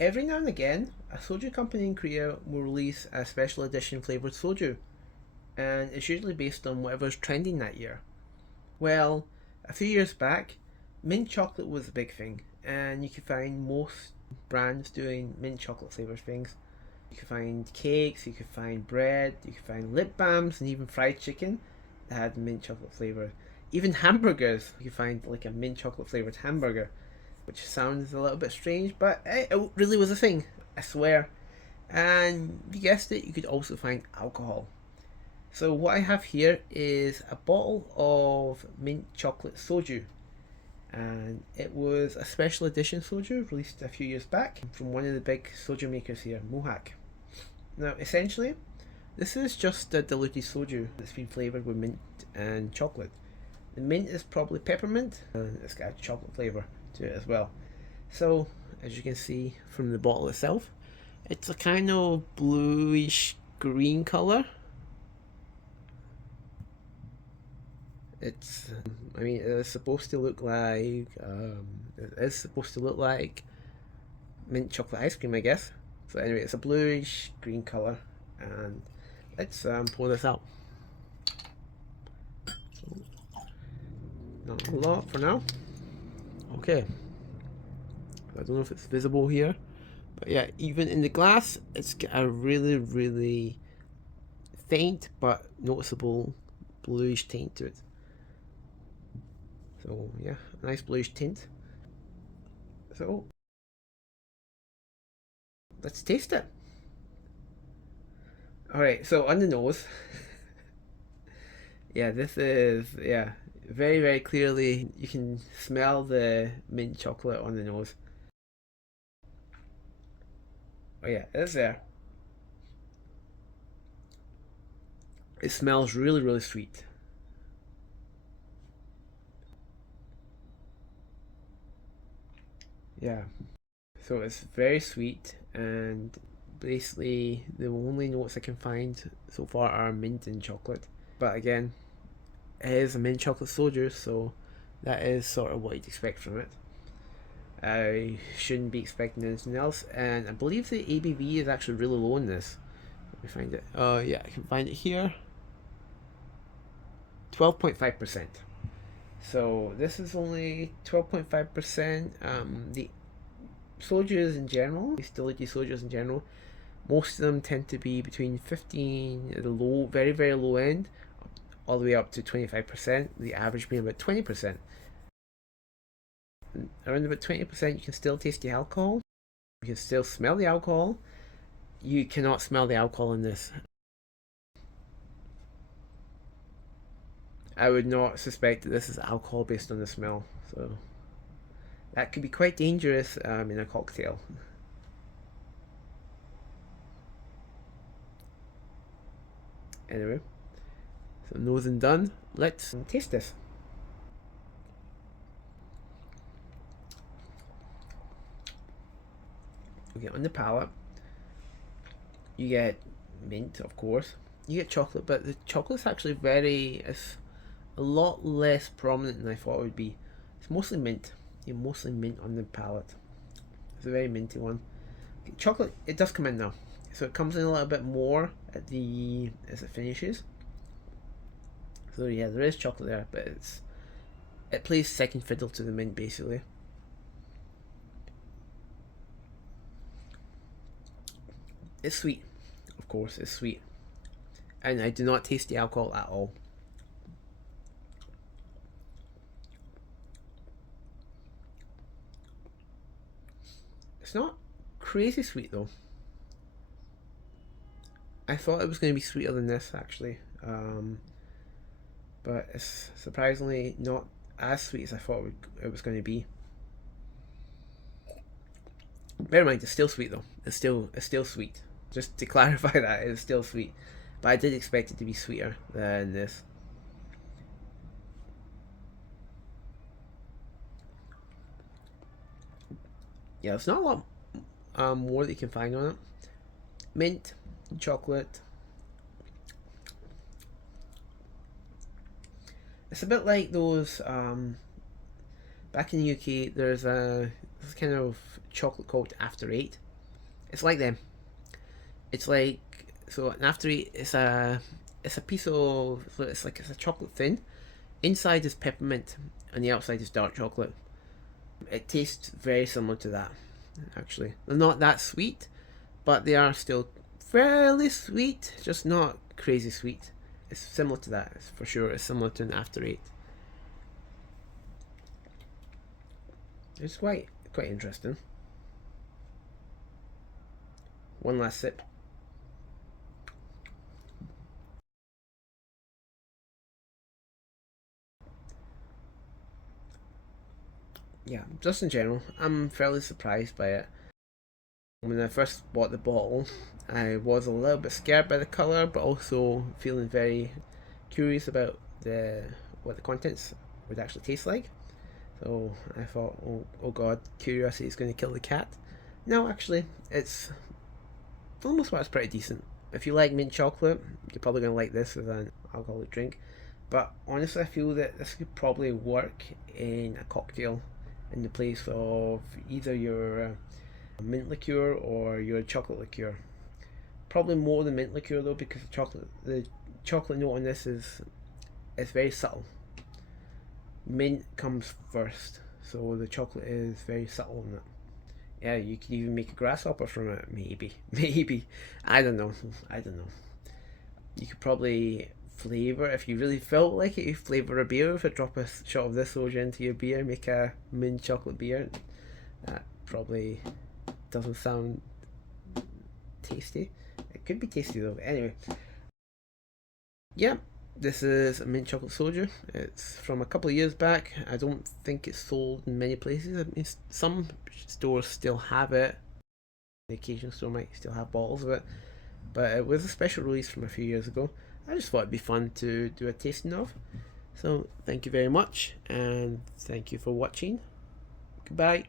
Every now and again, a soju company in Korea will release a special edition flavoured soju, and it's usually based on whatever's trending that year. Well, a few years back, mint chocolate was a big thing, and you could find most brands doing mint chocolate flavoured things. You could find cakes, you could find bread, you could find lip balms, and even fried chicken that had mint chocolate flavour. Even hamburgers, you could find like a mint chocolate flavoured hamburger, which sounds a little bit strange, but it really was a thing, I swear. And you guessed it, you could also find alcohol. So what I have here is a bottle of mint chocolate soju, and it was a special edition soju released a few years back from one of the big soju makers here, Muhak. Now, essentially, this is just a diluted soju that's been flavoured with mint and chocolate. The mint is probably peppermint, and it's got a chocolate flavour to it as well. So, as you can see from the bottle itself, it's a kind of bluish green colour. It's, I mean, it's supposed to look like, it is supposed to look like mint chocolate ice cream, I guess. So anyway, it's a bluish green colour, and let's pour this out. So, not a lot for now. Okay. I don't know if it's visible here, but yeah, even in the glass, it's got a really faint but noticeable bluish tint to it. So yeah, nice bluish tint. So let's taste it. Alright, so on the nose, yeah, this is, yeah, very clearly you can smell the mint chocolate on the nose. Oh yeah, it's there. It smells really sweet. Yeah, so it's very sweet, and basically the only notes I can find so far are mint and chocolate. But again, it is a mint chocolate soju, so that is sort of what you'd expect from it. I shouldn't be expecting anything else, and I believe the ABV is actually really low in this. Let me find it. Yeah, I can find it here. 12.5%. So this is only 12.5%. The soju's in general, these diluted soju's in general, most of them tend to be between 15 at the low, very low end, all the way up to 25%. The average being about 20%. Around about 20%, you can still taste the alcohol. You can still smell the alcohol. You cannot smell the alcohol in this. I would not suspect that this is alcohol based on the smell. So that could be quite dangerous in a cocktail. Anyway, so nose and done. Let's taste this. Okay, on the palate, you get mint, of course. You get chocolate, but the chocolate's actually it's a lot less prominent than I thought it would be. It's mostly mint. Yeah, mostly mint on the palate. It's a very minty one. Chocolate, it does come in now, so it comes in a little bit more at the as it finishes. So yeah, there is chocolate there, but it plays second fiddle to the mint basically. It's sweet, of course, it's sweet, and I do not taste the alcohol at all. It's not crazy sweet though. I thought it was going to be sweeter than this actually, but it's surprisingly not as sweet as I thought it was going to be. Bear in mind, it's still sweet though. It's still sweet. Just to clarify that, it's still sweet. But I did expect it to be sweeter than this. Yeah, there's not a lot more that you can find on it. Mint, chocolate. It's a bit like those. Back in the UK, there's a kind of chocolate called After Eight. It's like them. It's like, so an after eight. It's a piece of, so it's a chocolate thin. Inside is peppermint, and the outside is dark chocolate. It tastes very similar to that. Actually, they're not that sweet, but they are still fairly sweet, just not crazy sweet. It's similar to that, for sure. It's similar to an after eight. It's quite interesting. One last sip. Yeah, just in general, I'm fairly surprised by it. When I first bought the bottle, I was a little bit scared by the colour, but also feeling very curious about what the contents would actually taste like. So I thought, oh god, curiosity is going to kill the cat. No, actually, it's for the most part, it's pretty decent. If you like mint chocolate, you're probably going to like this as an alcoholic drink. But honestly, I feel that this could probably work in a cocktail in the place of either your mint liqueur or your chocolate liqueur. Probably more the mint liqueur though, because the chocolate note on this is very subtle. Mint comes first, so the chocolate is very subtle in it. Yeah, you could even make a grasshopper from it. Maybe, maybe. I don't know. I don't know. You could probably flavor if you really felt like it. You flavor a beer with a drop a shot of this soju into your beer. Make a mint chocolate beer. That probably doesn't sound tasty. It could be tasty though. Anyway, yeah, this is a mint chocolate soju. It's from a couple of years back. I don't think it's sold in many places. I mean, some stores still have it. The occasional store might still have bottles of it, but it was a special release from a few years ago. I just thought it'd be fun to do a tasting of. So thank you very much, and thank you for watching. Goodbye.